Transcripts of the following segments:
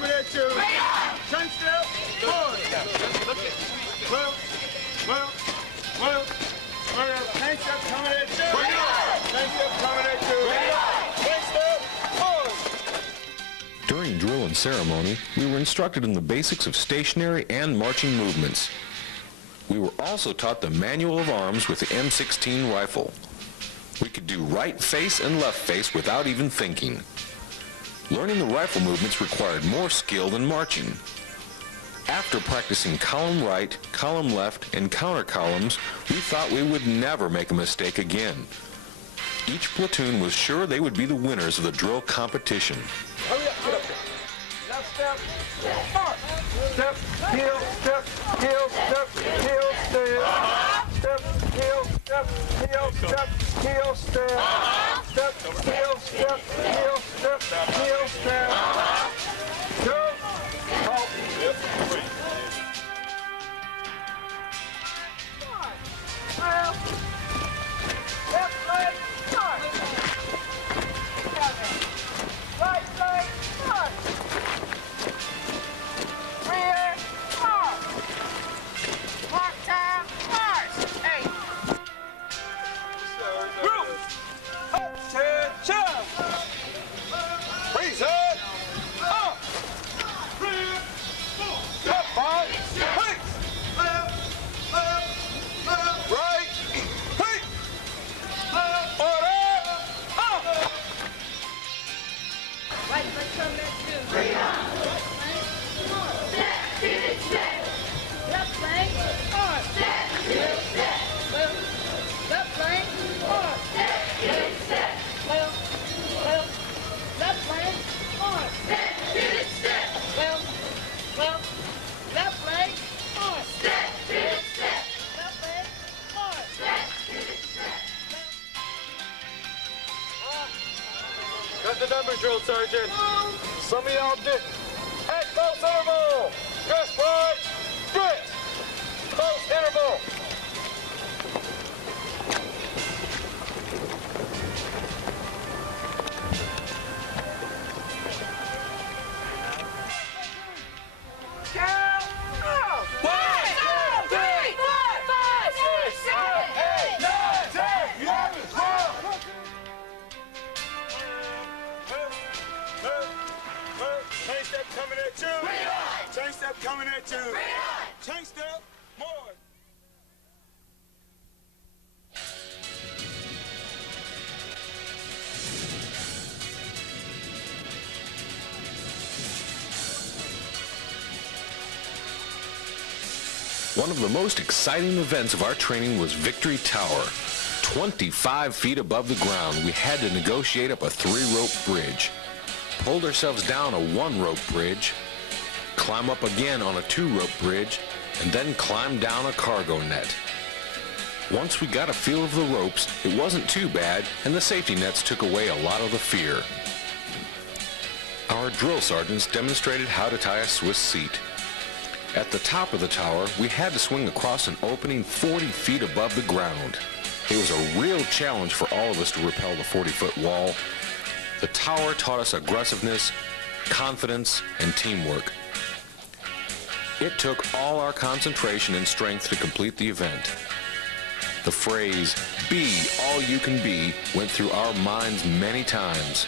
coming at you. Turn step, forward. Well, turn step coming at you. Turn step coming at you. Turn step, forward. During drill and ceremony, we were instructed in the basics of stationary and marching movements. We were also taught the manual of arms with the M16 rifle. We could do right face and left face without even thinking. Learning the rifle movements required more skill than marching. After practicing column right, column left, and counter columns, we thought we would never make a mistake again. Each platoon was sure they would be the winners of the drill competition. Hurry up, get up there. Left step, march. Step, heel, step, heel, step, heel, step. Step, heel, step, heel, step, heel, step. Step, heel, step, heel, step, heel, step. Go. Halt. Left leg, march. Right leg, march. Rear, march. Walk time, march. 8. Group. Attention. Freeze it. Up. Rear. Left 5. Please. Left. Right. Please. Order. Up. Right foot coming at you. Left leg, arm. Left leg, arm. Left leg, arm. Left leg, arm. Left leg, arm. Got the number, drill sergeant. Some of y'all did. At close interval. Dress right. Dress. Close interval. Count out. 1, 2, 3, 4, 5, 6, 7, 8, 9, 10, 11, 12. Chain step coming at you. Chain step coming at you. Chain step, more. One of the most exciting events of our training was Victory Tower. 25 feet above the ground, we had to negotiate up a 3-rope bridge. Pulled ourselves down a 1-rope bridge, climb up again on a 2-rope bridge, and then climb down a cargo net. Once we got a feel of the ropes, it wasn't too bad, and the safety nets took away a lot of the fear. Our drill sergeants demonstrated how to tie a Swiss seat. At the top of the tower, we had to swing across an opening 40 feet above the ground. It was a real challenge for all of us to rappel the 40-foot wall. The tower taught us aggressiveness, confidence, and teamwork. It took all our concentration and strength to complete the event. The phrase, "Be all you can be," went through our minds many times.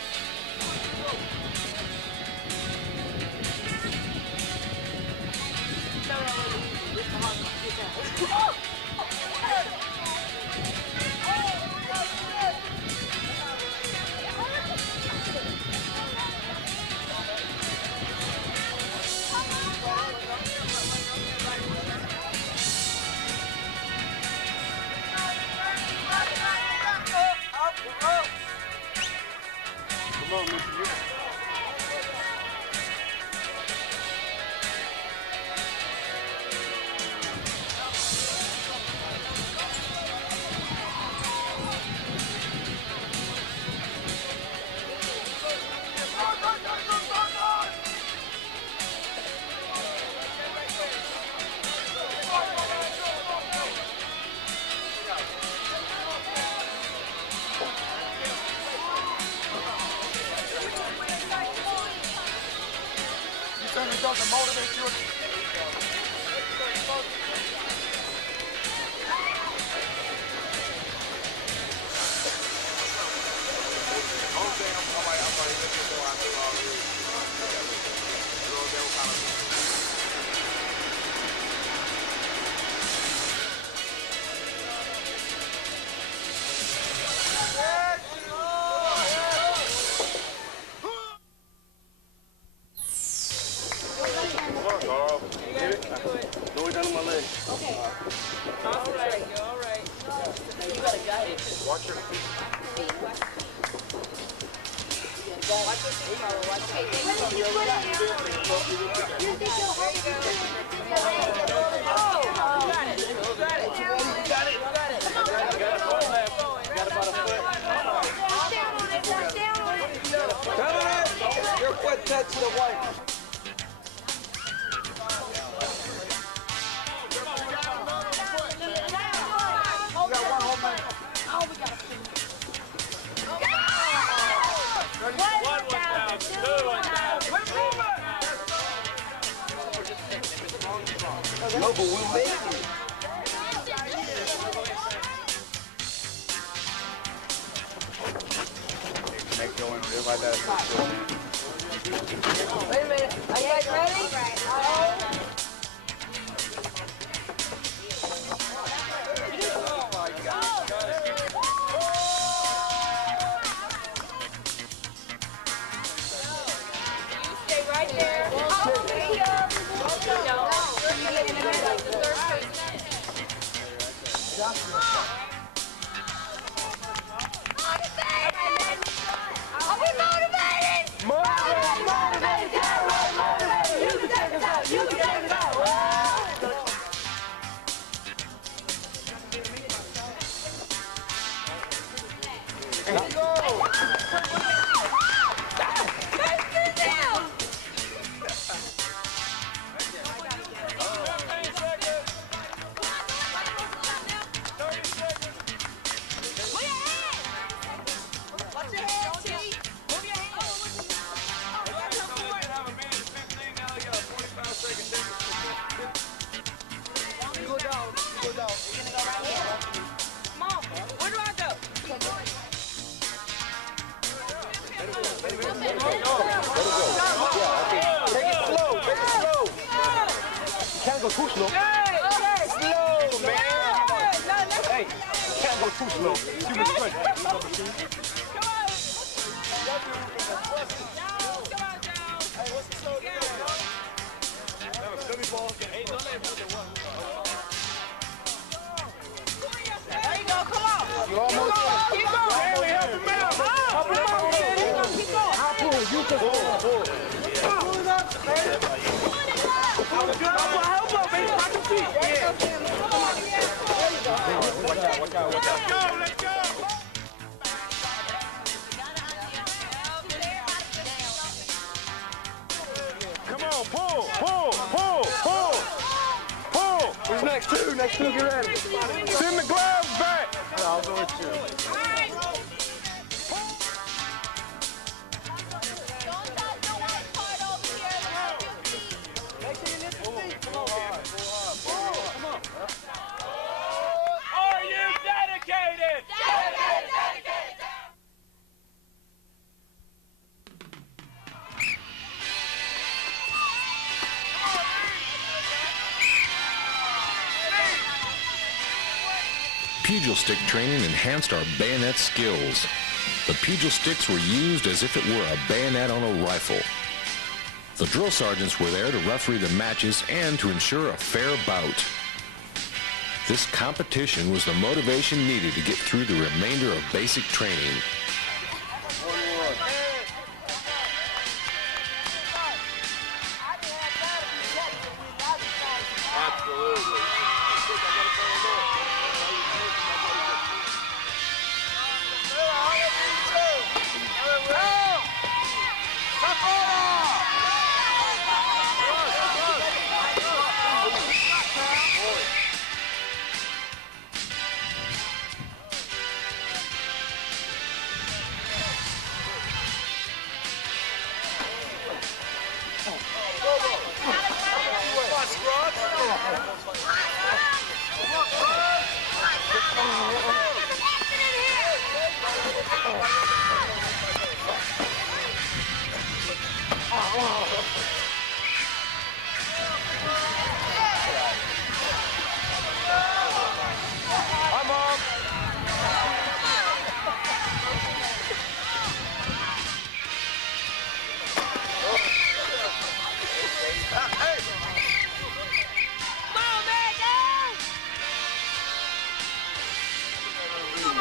doesn't motivate you. Watch your feet. Watch your feet, Carlo. Watch your feet. Your foot touch the white. No, but we'll make it. Wait a minute. Are you guys ready? Stay right there. Are we motivated? Motivated! Yeah, we're motivated! You can take us out! You can take us out! Let's go! Let's get down! Can't go too slow. Slow, man. Hey, can't go too slow. Too much pressure. There you go, come on! You almost there. Keep going! Hey, help him out. Help him out. Keep going! I'll pull. You can pull. Pull it up, man. Help up, baby. Watch your feet. Yeah. Watch out, watch out, watch out. Let's go, let's go. Come on, pull, pull, pull, pull, pull. Who's next two? Next two, get ready. Send the gloves back. I'll go with you. Are you dedicated? Pugil stick training enhanced our bayonet skills. The pugil sticks were used as if it were a bayonet on a rifle. The drill sergeants were there to referee the matches and to ensure a fair bout. This competition was the motivation needed to get through the remainder of basic training.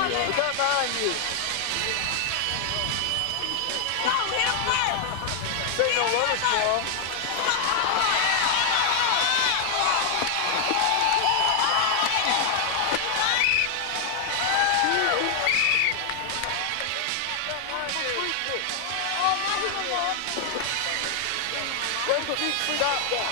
Look out behind you. Go, hit him first. Say no runners for him. Stop that.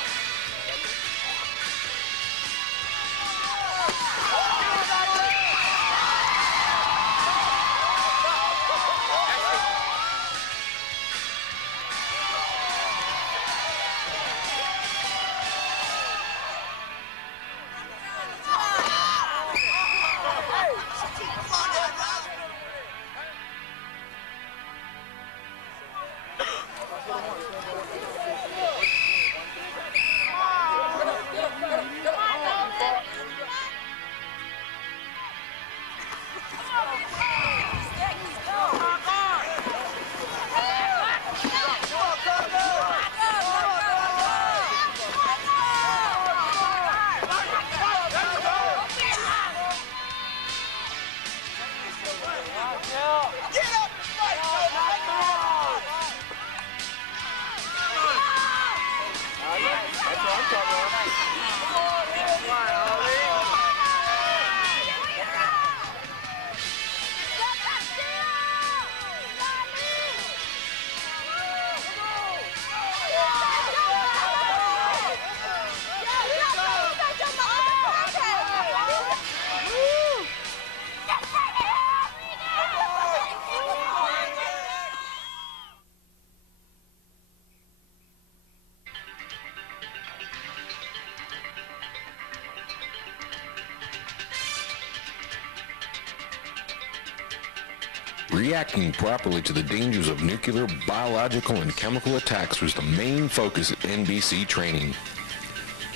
Reacting properly to the dangers of nuclear, biological, and chemical attacks was the main focus at NBC training.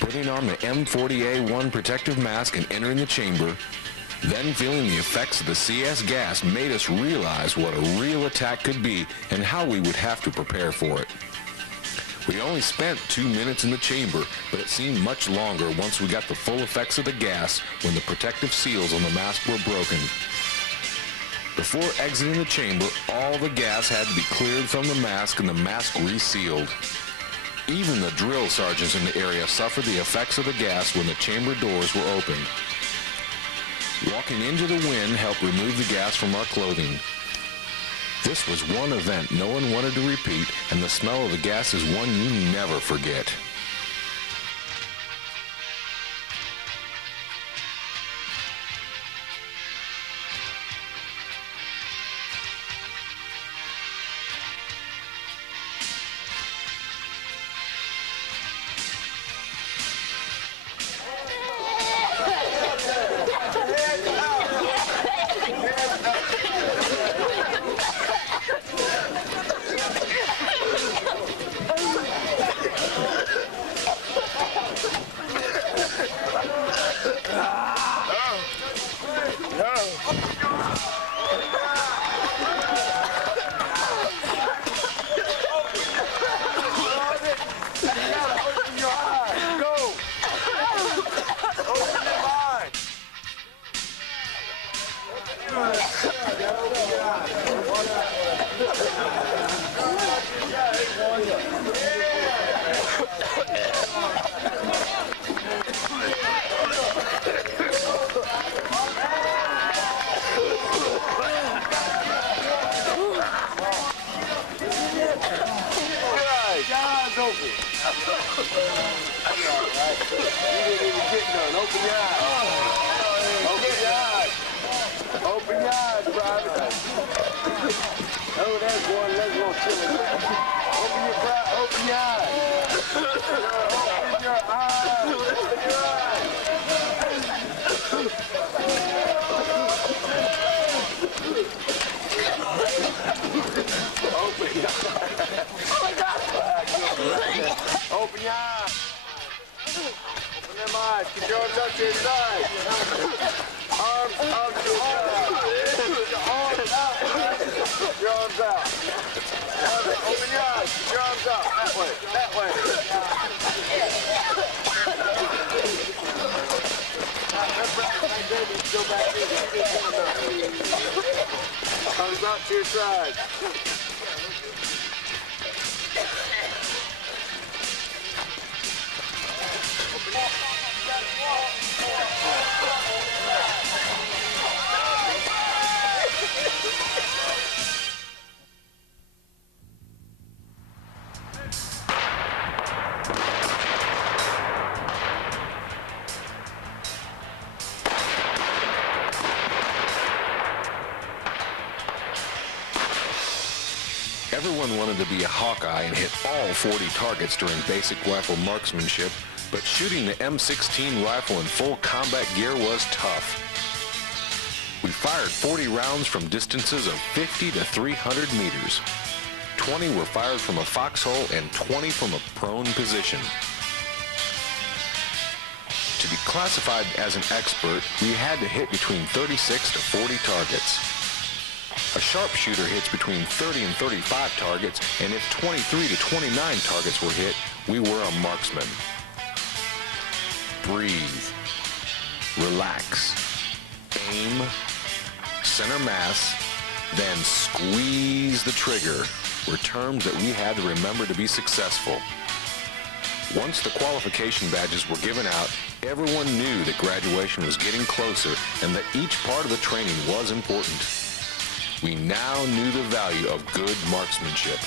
Putting on the M40A1 protective mask and entering the chamber, then feeling the effects of the CS gas made us realize what a real attack could be and how we would have to prepare for it. We only spent 2 minutes in the chamber, but it seemed much longer once we got the full effects of the gas when the protective seals on the mask were broken. Before exiting the chamber, all the gas had to be cleared from the mask and the mask resealed. Even the drill sergeants in the area suffered the effects of the gas when the chamber doors were opened. Walking into the wind helped remove the gas from our clothing. This was one event no one wanted to repeat, and the smell of the gas is one you never forget. Open your eyes. Open them eyes. Keep your arms out to your side. Arms out to your side. Your arms out. Your arms out. Open your eyes. Keep your arms out. That way. That way. Go back in. out to your side. Everyone wanted to be a Hawkeye and hit all 40 targets during basic rifle marksmanship, but shooting the M16 rifle in full combat gear was tough. We fired 40 rounds from distances of 50 to 300 meters. 20 were fired from a foxhole and 20 from a prone position. To be classified as an expert, we had to hit between 36 to 40 targets. A sharpshooter hits between 30 and 35 targets, and if 23 to 29 targets were hit, we were a marksman. Breathe. Relax. Aim. Center mass. Then squeeze the trigger were terms that we had to remember to be successful. Once the qualification badges were given out, everyone knew that graduation was getting closer and that each part of the training was important. We now knew the value of good marksmanship.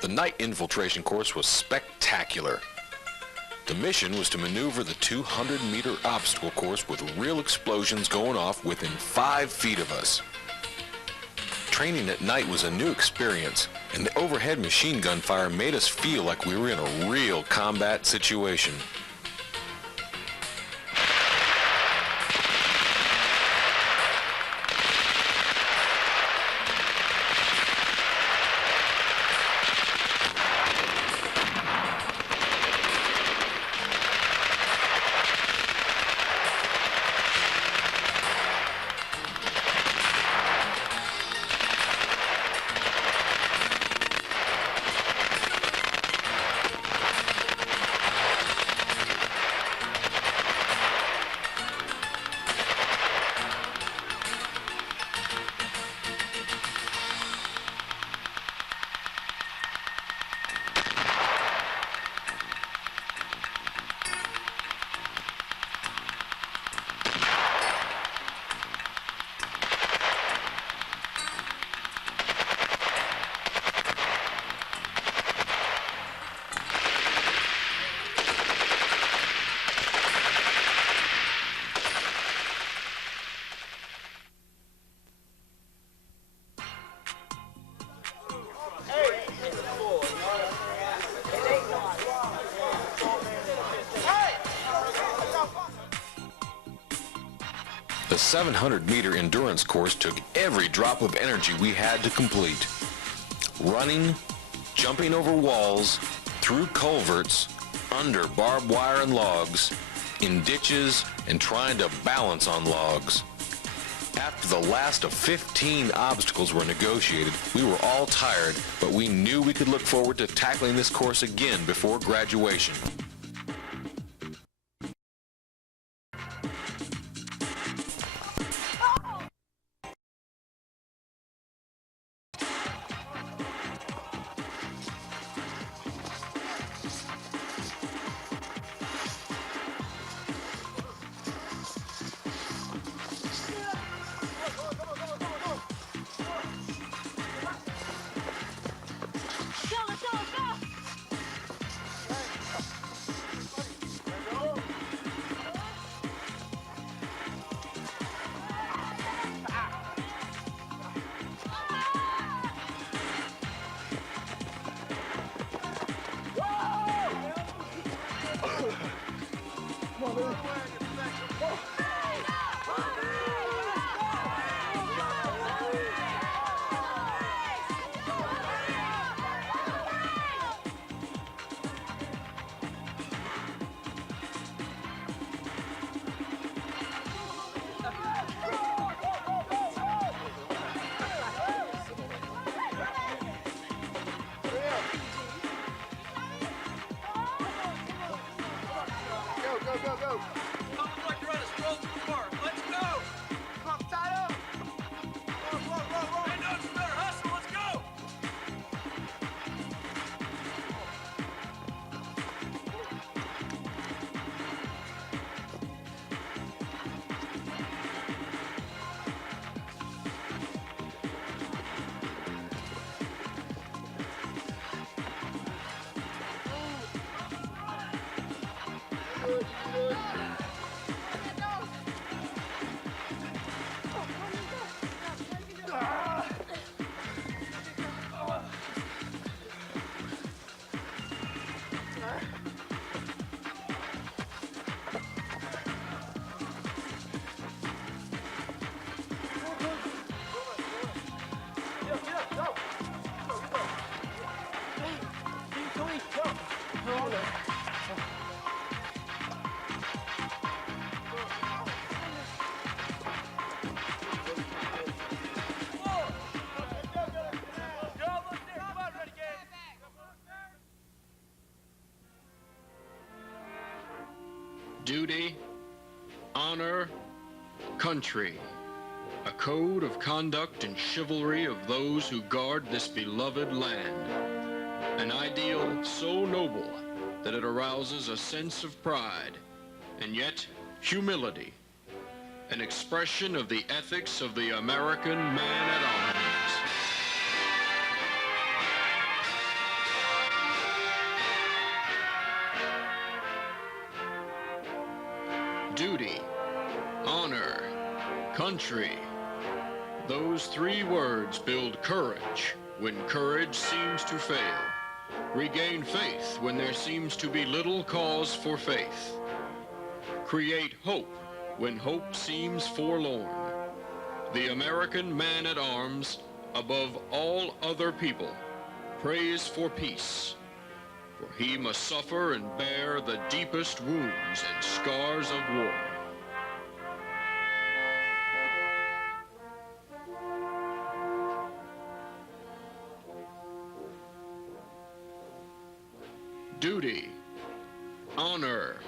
The night infiltration course was spectacular. The mission was to maneuver the 200-meter obstacle course with real explosions going off within 5 feet of us. Training at night was a new experience, and the overhead machine gun fire made us feel like we were in a real combat situation. The 700-meter endurance course took every drop of energy we had to complete. Running, jumping over walls, through culverts, under barbed wire and logs, in ditches, and trying to balance on logs. After the last of 15 obstacles were negotiated, we were all tired, but we knew we could look forward to tackling this course again before graduation. Duty, honor, country, a code of conduct and chivalry of those who guard this beloved land. An ideal so noble that it arouses a sense of pride, and yet humility, an expression of the ethics of the American man-at-arms. Duty, honor, country. Those three words build courage when courage seems to fail. Regain faith when there seems to be little cause for faith. Create hope when hope seems forlorn. The American man-at-arms, above all other people, prays for peace. For he must suffer and bear the deepest wounds and scars of war. Duty, honor,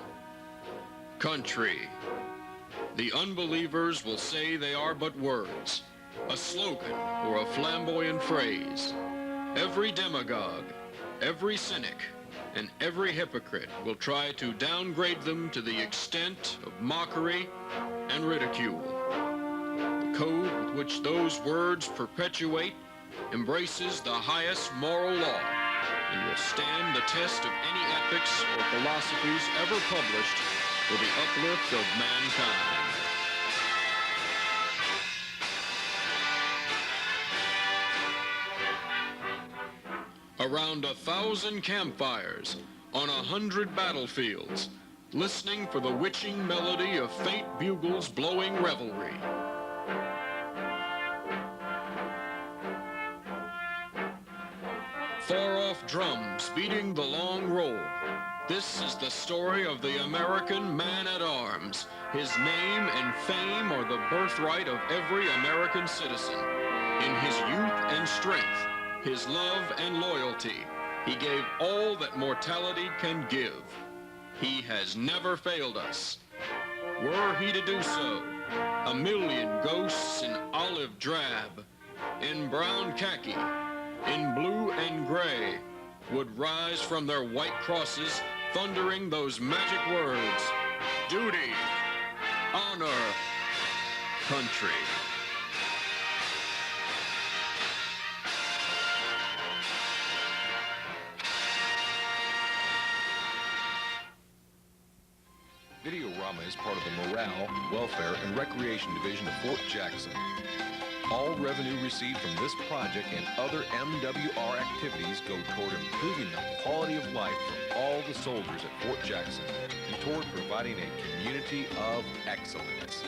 country. The unbelievers will say they are but words, a slogan or a flamboyant phrase. Every demagogue, every cynic, and every hypocrite will try to downgrade them to the extent of mockery and ridicule. The code with which those words perpetuate embraces the highest moral law and will stand the test of any ethics or philosophies ever published for the uplift of mankind. Around 1,000 campfires, on 100 battlefields, listening for the witching melody of faint bugles blowing revelry. Far-off drums beating the long roll. This is the story of the American man-at-arms. His name and fame are the birthright of every American citizen. In his youth and strength, his love and loyalty, he gave all that mortality can give. He has never failed us. Were he to do so, a million ghosts in olive drab, in brown khaki, in blue and gray, would rise from their white crosses, thundering those magic words: duty, honor, country. Videorama is part of the Morale, Welfare, and Recreation Division of Fort Jackson. All revenue received from this project and other MWR activities go toward improving the quality of life for all the soldiers at Fort Jackson and toward providing a community of excellence.